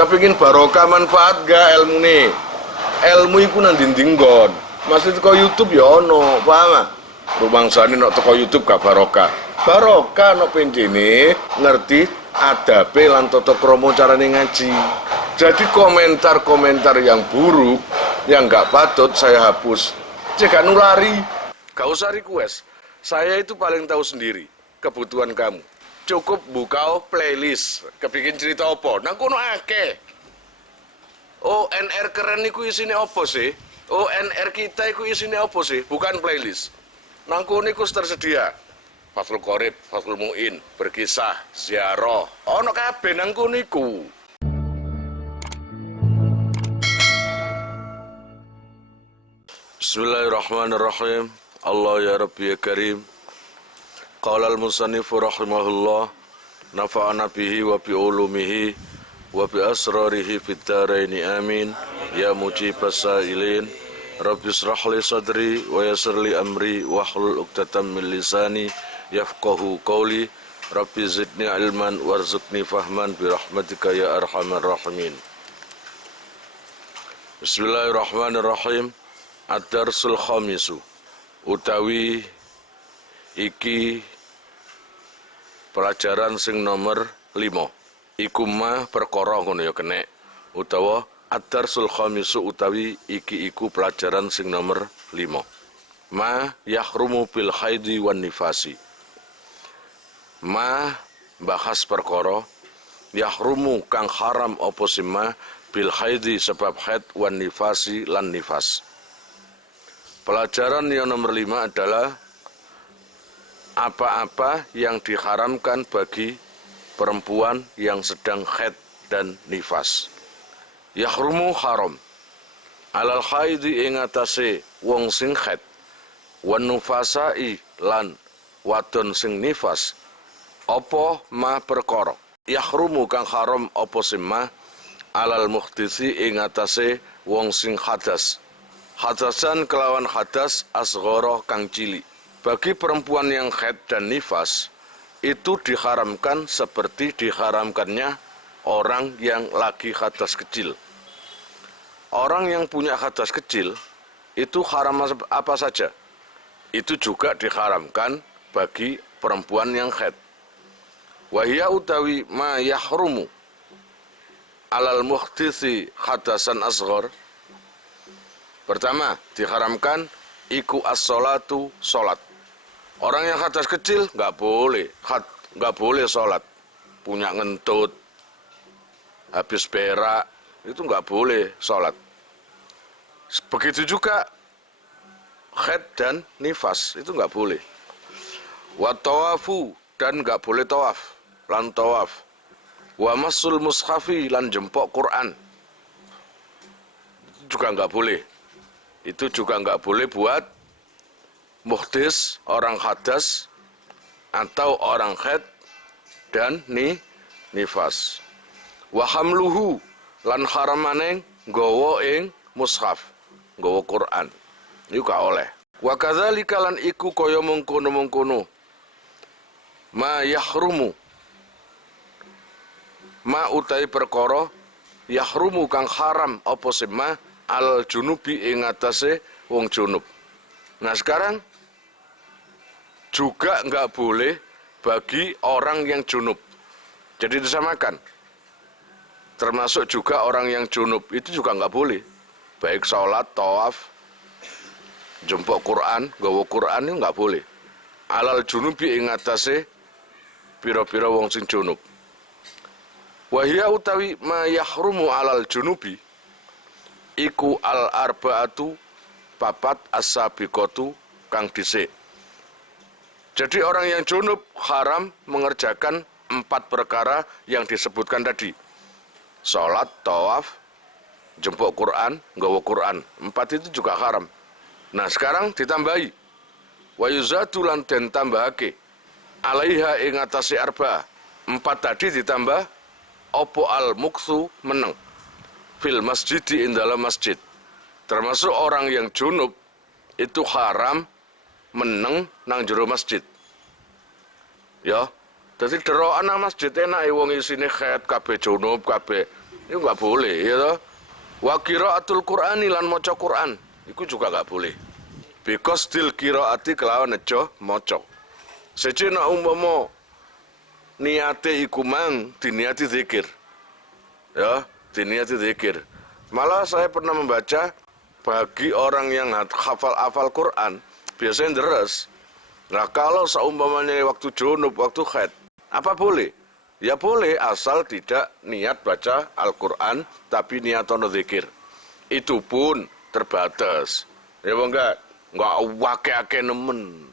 Kepingin barokah manfaat gak ilmu nih? Ilmu iku nang dinding nggon. Masih teko YouTube ya ono, paham? Rumangsane nek teko YouTube gak barokah. Barokah nek pendene ngerti adabe lan tata krama carane ngaji. Jadi komentar-komentar yang buruk, yang gak patut saya hapus. Cek nulari. Gak usah request. Saya itu paling tahu sendiri kebutuhan kamu. Cukup buka playlist, kepingin cerita apa? Nang kono akeh. ONR keren iku isine apa sih? ONR kita iku isine apa sih? Bukan playlist. Nang kono iku tersedia. Fathul Qorib, Fathul Mu'in, berkisah, ziarah. Ono kabeh nang kono iku. Bismillahirrahmanirrahim. Allah ya Rabbi ya Karim. Qala al-musannifu rahimahullah, nafa'ana bihi wa bi ulumihi wa bi asrarihi fid dharaini amin. Ya mujibas sa'ilin, Rabbi israh li sadri wa yassir li amri wa hlul 'uqdatam min lisani yafqahu qawli. Rabbi zidni ilman warzuqni fahman bi rahmatika ya arhamar rahimin. Bismillahirrahmanirrahim. Ad-darsul khamisu, utawi iki pelajaran sing nomor 5. Iku ma perkara ngono ya kenek, utawa ad-darsul khamisu utawi iki iku pelajaran sing nomor 5. Ma yahrumu bil haidi wan nifasi. Ma bahas perkara yahrumu kang haram apa sima bil haidi sebab haid wan nifasi lan nifas. Pelajaran yang nomor 5 adalah apa-apa yang diharamkan bagi perempuan yang sedang haid dan nifas. Yahrumu haram alal haidi ing atase wong sing haid, wan nufasai lan wadon sing nifas. Apa ma perkara yahrumu kang haram apa sima alal muhdisi ing atase wong sing hadas. Hadasan kelawan hadas asghara kang cilik. Bagi perempuan yang haid dan nifas, itu diharamkan seperti diharamkannya orang yang lagi hadas kecil. Orang yang punya hadas kecil, itu haram apa saja. Itu juga diharamkan bagi perempuan yang haid. Wahia utawi ma yahrumu alal muhdisi hadasan asghar. Pertama, diharamkan iku as-sholatu, sholat. Orang yang hadas kecil nggak boleh sholat. Punya ngentut, habis berak, itu nggak boleh sholat. Begitu juga haid dan nifas, itu nggak boleh. Wa tawafu, dan nggak boleh tawaf, lan tawaf. Wa masul mushafi, lan jempok Quran, itu juga nggak boleh. Itu juga nggak boleh buat muhdis, orang hadas, atau orang haid dan nifas. Wa hamluhu, lan haramaneng nggawa ing mushaf, nggawa Quran, itu gak oleh. Wa kadzalika lan iku kaya mengkono-mengkono ma yahrumu, ma utai perkara yahrumu kang haram apa sema al junubi ing atase wong junub. Nah sekarang juga nggak boleh bagi orang yang junub. Jadi disamakan. Termasuk juga orang yang junub itu juga nggak boleh. Baik sholat, tawaf, jempok Quran, gawa Quran itu nggak boleh. Alal junubi ing atase pira-pira wong sing junub. Wahia utawi ma yahrumu alal junubi iku al-arba'atu papat as-sabiqatu kang dhisik. Jadi orang yang junub haram mengerjakan 4 perkara yang disebutkan tadi. Salat, tawaf, jempok Quran, nggawa Quran. 4 itu juga haram. Nah, sekarang ditambahi wa yuzatu lan den tambahake alaiha ing atase arba. 4 tadi ditambah opo al-muktsu meneng fil masjid di dalam masjid. Termasuk orang yang junub itu haram meneng nang jero masjid. Ya, dadi derokan nang masjid enak wong isine haid kabeh junub kabeh itu nggak boleh, ya toh. Wa qiraatul Qur'ani lan maca Qur'an, itu juga nggak boleh. Because still qiraati kelawan nejo maca. Siji nek umpama niate iku mang diniati zikir. Ya, diniati zikir. Malah saya pernah membaca bagi orang yang hafal Quran, biasanya deres. Nah, kalau seumpamanya waktu junub, waktu haid, apa boleh? Ya boleh, asal tidak niat baca Al-Quran, tapi niat ono zikir. Itu pun terbatas. Ya enggak wake-ake nemen.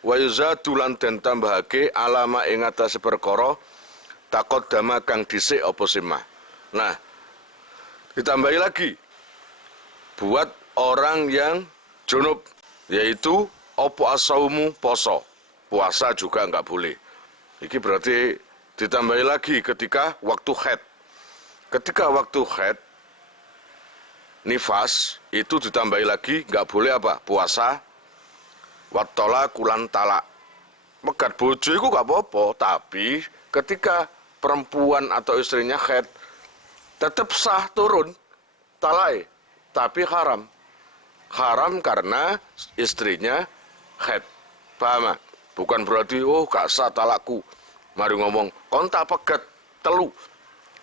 Wa yuzadu lan den tambahake alama ing atase perkara taqaddama kang dhisik apa simah. Nah, ditambahi lagi buat orang yang junub, yaitu opo asaumu poso. Puasa juga enggak boleh. Iki berarti ditambahi lagi ketika waktu haid. Ketika waktu haid, nifas, itu ditambahi lagi, nggak boleh apa? Puasa, wattola kulan talak. Megat bojo itu nggak apa-apa, tapi ketika perempuan atau istrinya haid, tetap sah turun, talai, tapi haram. Haram karena istrinya haid. Paham? Bukan berarti, oh gak sah talakku. Mari ngomong, kontak pegat, telu.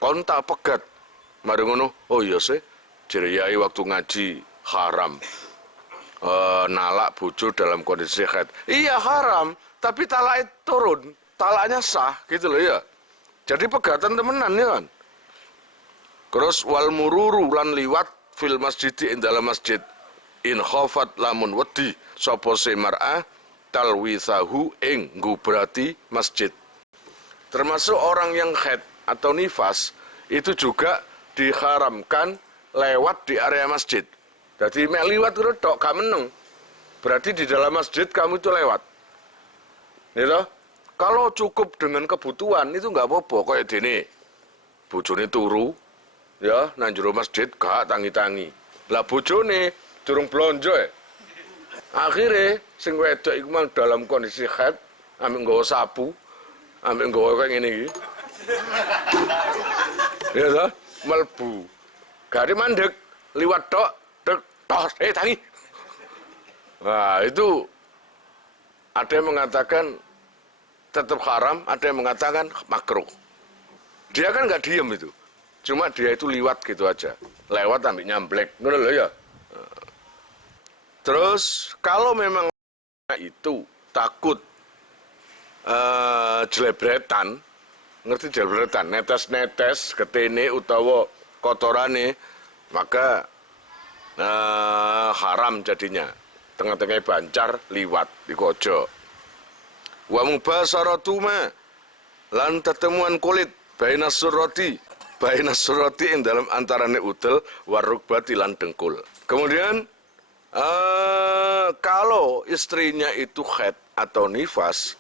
Kontak pegat. Mari ngono, oh iya sih, jeriai waktu ngaji haram. Nalak bojo dalam kondisi haid. Iya haram, tapi talak turun. Talaknya sah, gitu loh ya. Jadi pegatan temenan ya kan. Terus wal mururu lan liwat fil masjid ing dalam masjid. In khafat lamun wedi sapa se mar'ah talwisahu ing ngubrati masjid. Termasuk orang yang haid atau nifas itu juga diharamkan lewat di area masjid. Jadi mek liwat itu tok gak meneng. Berarti di dalam masjid kamu itu lewat. Gitu? Kalau cukup dengan kebutuhan itu nggak apa-apa. Kayak dene bojone turu ya nang jero masjid gak tangi-tangi. Lah bojone durung blonjo ya. Akhirnya sing wedok iku mang dalam kondisi haid ambek nggawa sapu. Ambil nggawa kayak gini iki. Ya toh, melbu. Gari mandek, liwat tok, tos, tangi. Nah, itu ada yang mengatakan tetap haram, ada yang mengatakan makruh. Dia kan nggak diem itu. Cuma dia itu liwat gitu aja. Lewat ambil nyamblek, ngono lho ya. Terus kalau memang itu takut jelebretan, ngerti jelebretan, netes-netes ketene utawa kotorane, maka haram jadinya. Tengah-tengah bancar liwat di kojo. Wa mubasaratu ma lan tetemuan kulit bainas surati ing dalam antarane udel warukbati lan dengkul. Kemudian kalau istrinya itu haid atau nifas,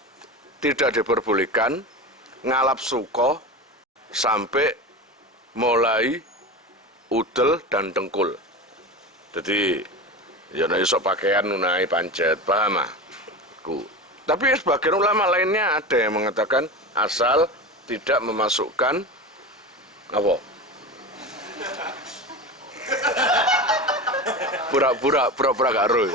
tidak diperbolehkan ngalap suko sampai mulai udel dan dengkul. Jadi ya nek iso pakaian nunai pancet, paham ah? Tapi sebagian ulama lainnya ada yang mengatakan asal tidak memasukkan apa? Pura-pura karo.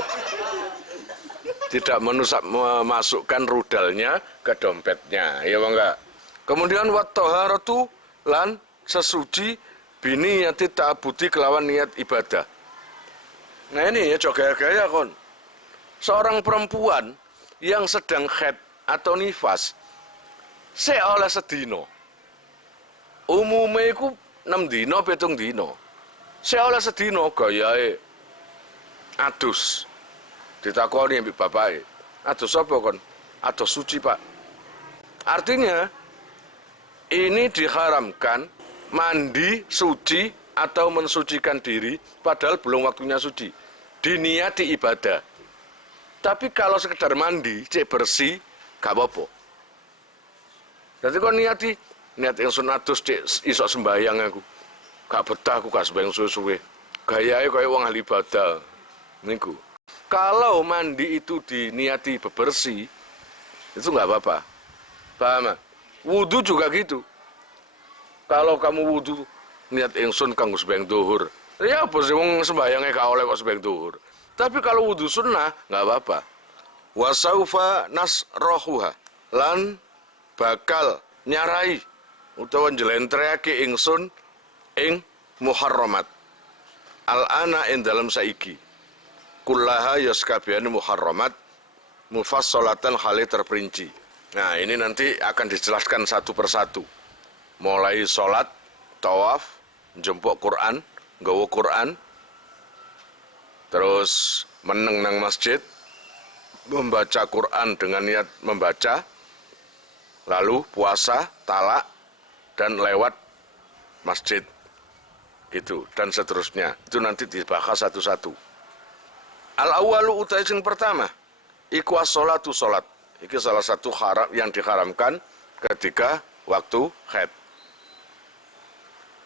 Tidak memasukkan rudalnya ke dompetnya, ya enggak. Kemudian wat taharatu lan sesuci bini yati ta'budi kelawan niat ibadah. Nah ini ya gaya-gaya kon. Seorang perempuan yang sedang haid atau nifas oleh sedino. Umumnya iku 6 dino 7 dino. Oleh sedino gayae adus. Ditakoni mbek bapake. Adus apa kon? Adus suci, Pak. Artinya ini diharamkan mandi suci atau mensucikan diri padahal belum waktunya suci. Diniati ibadah. Tapi kalau sekedar mandi, cek bersih, gak apa-apa. Jadi kok niat yang sunatus cek isok sembahyang aku. Gak betah aku gak sembahyang suwe-suwe. Gayae kaya wong ahli ibadah. Niku. Kalau mandi itu diniati bebersih, itu nggak apa-apa. Paham? Wudhu juga gitu. Kalau kamu wudhu niat ingsun kanggo sembahyang duhur. Ya apa sih wong sembayange gak oleh kok sembahyang duhur. Tapi kalau wudu sunnah nggak apa-apa. Wa saufa nasrahuha lan bakal nyarai utawa njlentrehake ingsun ing muharramat. Al-ana ing dalam saiki. Kullaha yaskabiyani muharramat mufassalatan hale terperinci. Nah, ini nanti akan dijelaskan satu persatu. Mulai sholat, tawaf, jempuk Quran, nggawa Quran, terus meneng nang masjid, membaca Quran dengan niat membaca, lalu puasa, talak, dan lewat masjid, gitu, dan seterusnya. Itu nanti dibahas satu-satu. Al-awwalu utai sing pertama, iku as-sholatu sholat. Iki salah satu haram yang diharamkan ketika waktu haid.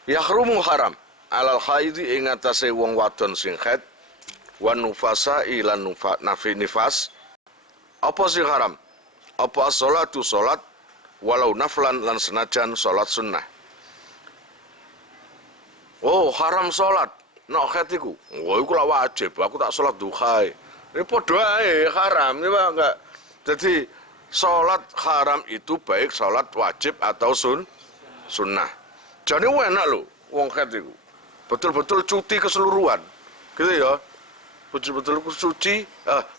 Yahrumu haram alal haidi ing atase wong wadon sing haid wa nufasa ilan nafi nifas. Apa sing haram? Apa as-sholatu sholat walau naflan lan senajan sholat sunnah. Oh, haram sholat nok haid iku. Wah, iku lak wajib, aku tak sholat duha. Ini padha ae haram, ya enggak. Jadi sholat haram itu baik sholat wajib atau sunnah. Jadi enak loh, wong haid itu. Betul-betul cuti keseluruhan. Gitu ya. Betul-betul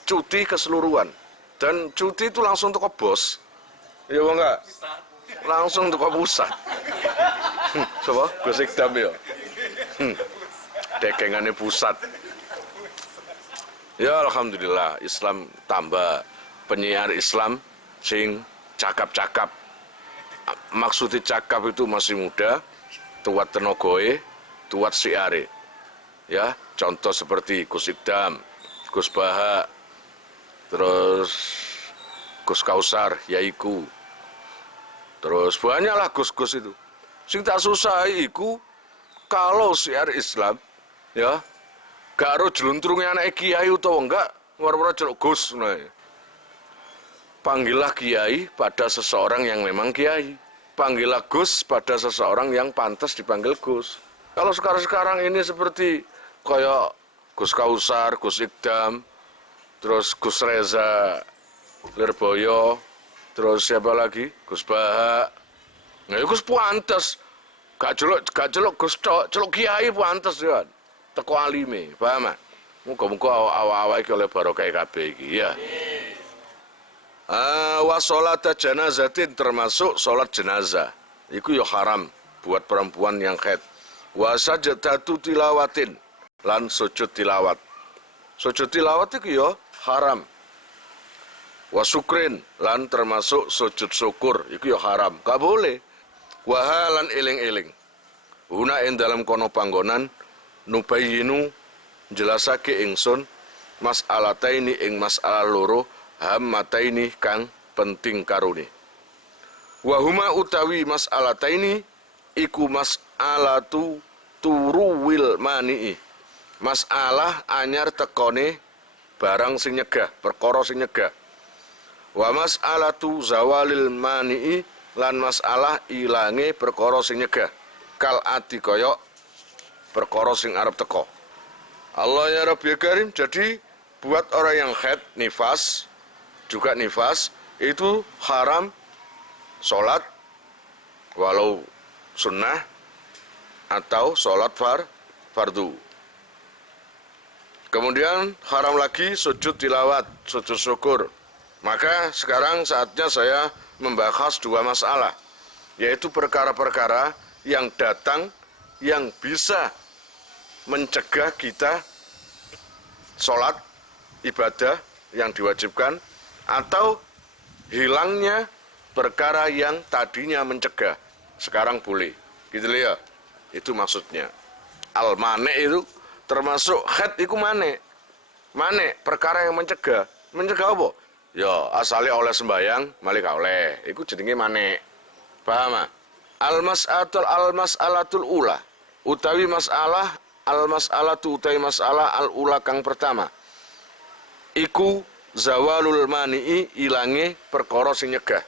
cuti keseluruhan. Dan cuti itu langsung ke bos. Iya bang enggak? Langsung ke pusat. Coba, Gus Ikdam ya. Dekengannya pusat. Ya alhamdulillah, Islam tambah penyiar Islam sing cakap-cakap. Maksudnya cakap itu masih muda, tuat tenagoe, tuat siare. Ya, contoh seperti Gus Ikdam, Gus Baha, terus Gus Kausar, Yaiku. Terus banyaklah Gus-Gus itu. Sing tak susah iku kalau siar Islam, ya, gak ro jeluntrungnya anak kiai utawa enggak, war-war celuk Gus. Nah. Panggillah kiai pada seseorang yang memang kiai. Panggillah Gus pada seseorang yang pantas dipanggil Gus. Kalau sekarang ini seperti kayak Gus Kausar, Gus Ikdam, terus Gus Reza Lirboyo, terus siapa lagi? Gus Baha. Nah, Gus pantas. Gak celuk Gus celuk kiai pantas ya. Teko alime, paham? Muga-muga awak-awak iki oleh barokah kabeh iki ya. Wa sholata janazatin termasuk sholat jenazah. Iku ya haram buat perempuan yang haid. Wa sajdatu tilawatin lan sujud tilawat. Sujud tilawat itu ya haram. Wa syukrin lan termasuk sujud syukur iku ya haram. Gak boleh. Wa halan eling-eling. Huna ing dalam kono panggonan nubayinu jelasake ingsun mas'alataini ing mas'alah loro hammataini kang penting karuni. Wahuma utawi mas'alataini iku mas'alatu turuwil mani'i. Mas'alah anyar tekone barang sing nyegah, perkara sing nyegah. Wa mas'alatu zawalil mani'i lan mas'alah ilange perkara sing nyegah. Kal ati koyok perkara sing arep teko. Allah ya Rabbi Karim, jadi buat orang yang haid nifas, juga nifas, itu haram sholat walau sunnah atau sholat fardu. Kemudian haram lagi sujud tilawat, sujud syukur. Maka sekarang saatnya saya membahas dua masalah, yaitu perkara-perkara yang datang yang bisa mencegah kita sholat, ibadah yang diwajibkan, atau hilangnya perkara yang tadinya mencegah, sekarang boleh. Gitu ya, itu maksudnya. Al-mane itu termasuk haid itu mane. Mane, perkara yang mencegah. Mencegah apa? Ya, asalnya oleh sembayang, malik oleh. Itu jenenge mane. Paham? Al-mas'alatul ula. Utawi masalah al-mas'alatu utawi masalah al-ula kang pertama. Iku zawalul mani'i ilange perkara sing nyegah.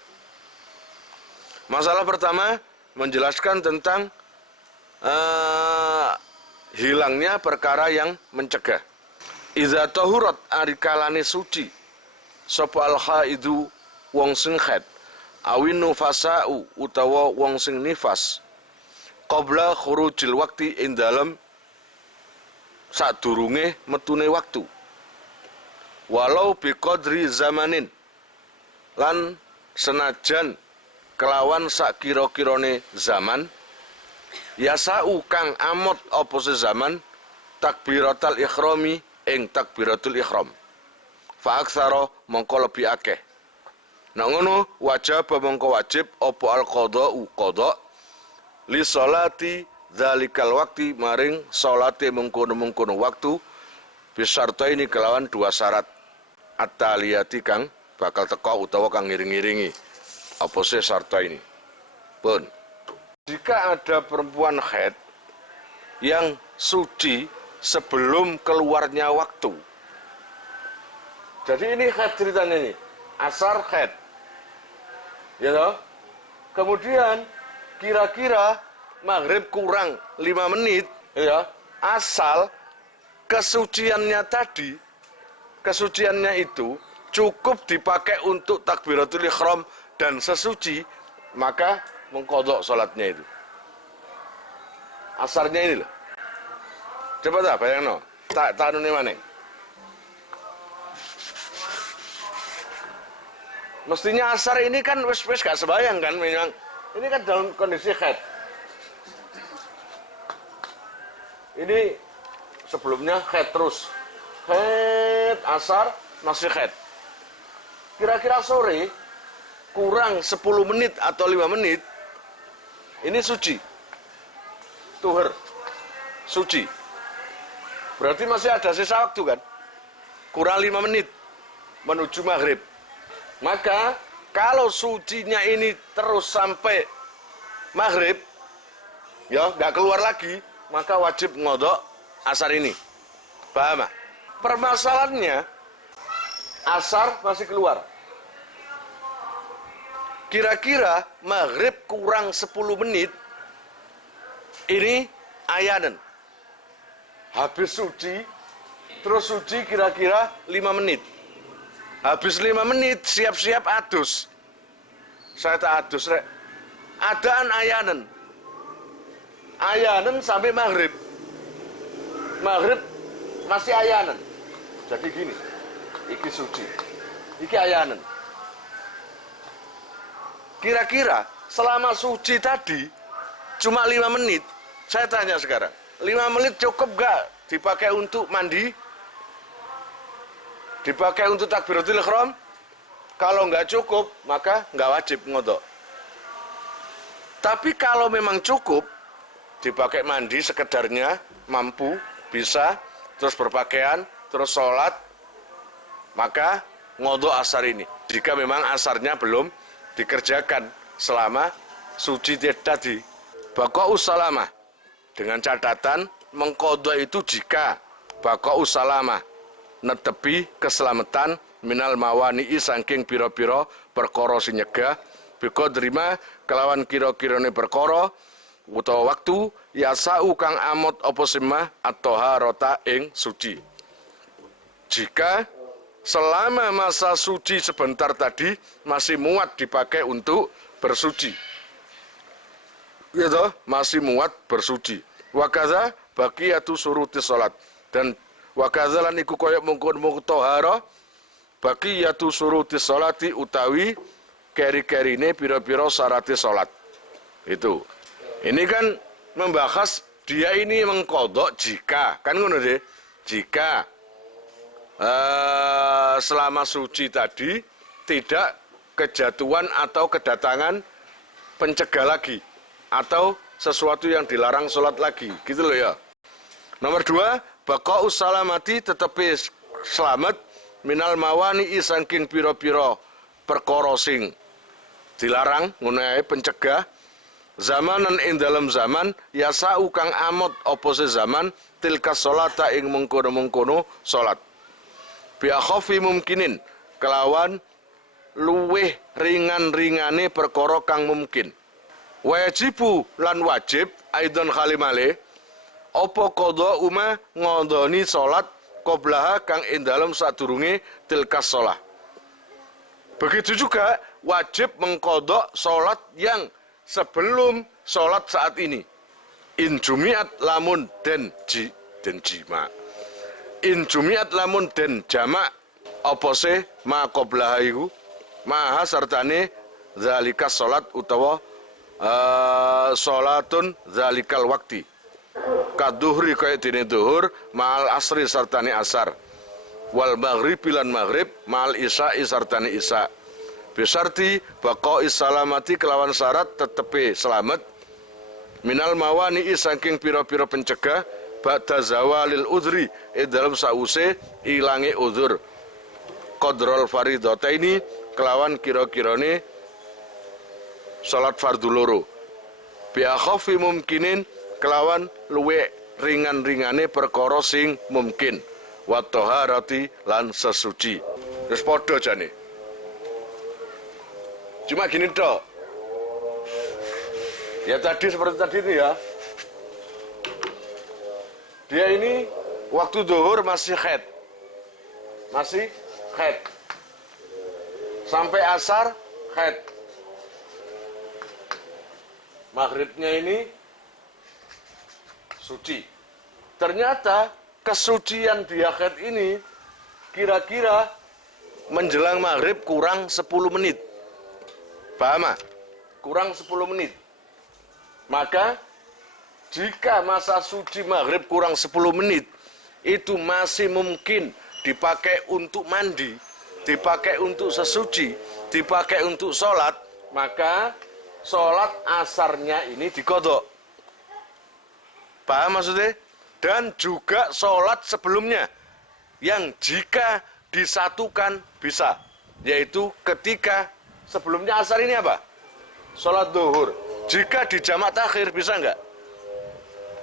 Masalah pertama menjelaskan tentang hilangnya perkara yang mencegah. Idza tahurat arikalane suci sapa al haidu wong sing haid awin nufasau utawa wong sing nifas qabla khurujil waqti ing dalem sadurunge metune waktu walau biqadri zamanin lan senajan kelawan sak kira-kirane zaman yasau kang amot apa se zaman takbiratul ikhrami ing takbiratul ihram fa aktsara mongko lebih akeh nek ngono wajib mongko wajib apa al qada'u qada' li sholati dzalikal waqti maring salate mengkono-mengkono waktu bisarta ini kelawan dua syarat at-taliyati kang bakal teko utawa kang ngiring-ngiringi apa sih sarta ini pun jika ada perempuan haid yang suci sebelum keluarnya waktu. Jadi ini haid ceritanya ini, asar haid. Ya toh? Kemudian kira-kira maghrib kurang 5 menit, ya, asal kesuciannya tadi, kesuciannya itu cukup dipakai untuk takbiratul ihram dan sesuci, maka mengkodok sholatnya itu. Asarnya ini loh. Coba tak bayang no, tak nuni mana? Mestinya asar ini kan wes gak sebayang kan, memang ini kan dalam kondisi haid. Ini sebelumnya haid terus, haid asar masih haid. Kira-kira sore kurang 10 menit atau 5 menit, ini suci, tuhur, suci. Berarti masih ada sisa waktu kan? Kurang 5 menit menuju maghrib. Maka kalau sucinya ini terus sampai maghrib, ya nggak keluar lagi, maka wajib ngodok asar ini. Paham? Permasalahannya asar masih keluar. Kira-kira maghrib kurang 10 menit, ini ayanan. Habis suci, terus suci kira-kira 5 menit. Habis 5 menit, siap-siap adus. Saya tak adus, rek. Adaan ayanan. Ayanan sampai maghrib. Maghrib masih ayanan. Jadi gini, iki suci, iki ayanan. Kira-kira selama suci tadi cuma 5 menit, saya tanya sekarang, 5 menit cukup gak dipakai untuk mandi? Dipakai untuk takbiratul ihram? Kalau nggak cukup, maka nggak wajib ngodok. Tapi kalau memang cukup, dipakai mandi sekedarnya, mampu, bisa, terus berpakaian, terus sholat, maka ngodok asar ini. Jika memang asarnya belum dikerjakan selama suci tadi. Baqa'us salamah. Dengan catatan mengkodok itu jika baqa'us salamah netepi keselamatan minal mawani'i saking pira-pira perkara sing nyegah biqadrima kelawan kira-kirane perkara utawa waktu yasau kang amot apa simah at-taharata ing suci. Jika selama masa suci sebentar tadi masih muat dipakai untuk bersuci. Gitu, masih muat bersuci. Wakaza baqiyatu suruti salat dan wakaza lan iku koyok mungkon tohara baqiyatu suruti salati utawi keri-kerine pira-pira syarate salat. Itu. Ini kan membahas dia ini mengkodok jika, kan ngono deh. Jika selama suci tadi tidak kejatuhan atau kedatangan pencegah lagi atau sesuatu yang dilarang sholat lagi, gitu loh ya. Nomor 2, baqa'us salamati tetapi selamat minal mawani'i saking pira-pira perkara sing dilarang ngunae pencegah zamanan ing dalam zaman yasau kang amot apa se zaman tilka sholata ing mengkono-mengkono salat bi akhafi mumkinin kelawan luweh ringan-ringane perkara kang mungkin. Wajibu lan wajib aidon kalimale apa qada uma ngodoni salat qoblaha kang ing dalem sadurunge tilkas shalah. Begitu juga wajib mengkodok salat yang sebelum salat saat ini. In jumiat lamun den jima. In jumiat lamun den jamak apa sih ma qoblaha iku maha sartane zalikas salat utawa salatun zalikal wakti. Kaduhri kaya dini duhur ma'al asri sartani asar wal maghrib bilan maghrib ma'al isya sartani isya bisarti baqa'i salamati kelawan syarat tetepi selamat minal mawani saking pira-pira pencegah ba'da zawalil udhri dalam sause ilangi udhur qadrol faridataini kelawan kira-kirane salat fardhu loro bi akhafi mumkinin kelawan luwe ringan-ringane perkara sing mungkin wa thaharati lan sesuci. Wis padha jane. Cuma gini toh. Ya tadi seperti tadi itu ya. Dia ini waktu zuhur masih haid. Masih haid. Sampai asar haid. Maghribnya ini suci. Ternyata kesucian dia haid ini kira-kira menjelang maghrib kurang 10 menit. Paham? Kurang 10 menit. Maka jika masa suci maghrib kurang 10 menit itu masih mungkin dipakai untuk mandi, dipakai untuk sesuci, dipakai untuk sholat, maka sholat asarnya ini dikodok. Paham maksudnya? Dan juga sholat sebelumnya yang jika disatukan bisa, yaitu ketika sebelumnya asar ini apa? Sholat duhur. Jika dijamak takhir bisa enggak?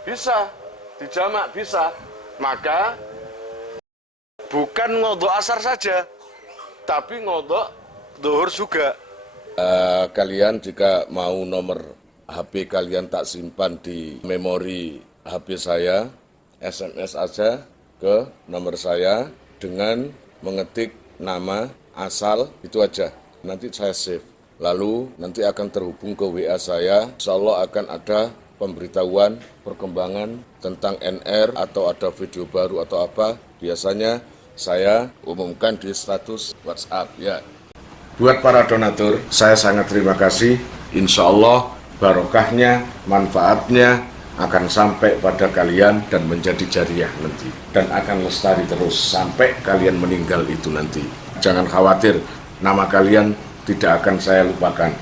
Bisa, dijamak bisa. Maka bukan ngodok asar saja, tapi ngodok duhur juga. Kalian jika mau nomor HP kalian tak simpan di memori HP saya, SMS aja ke nomor saya dengan mengetik nama asal itu aja. Nanti saya save. Lalu nanti akan terhubung ke WA saya. Insya Allah akan ada pemberitahuan perkembangan tentang NR atau ada video baru atau apa. Biasanya saya umumkan di status WhatsApp ya. Buat para donatur, saya sangat terima kasih. Insya Allah barokahnya, manfaatnya akan sampai pada kalian dan menjadi jariah nanti. Dan akan lestari terus sampai kalian meninggal itu nanti. Jangan khawatir, nama kalian tidak akan saya lupakan.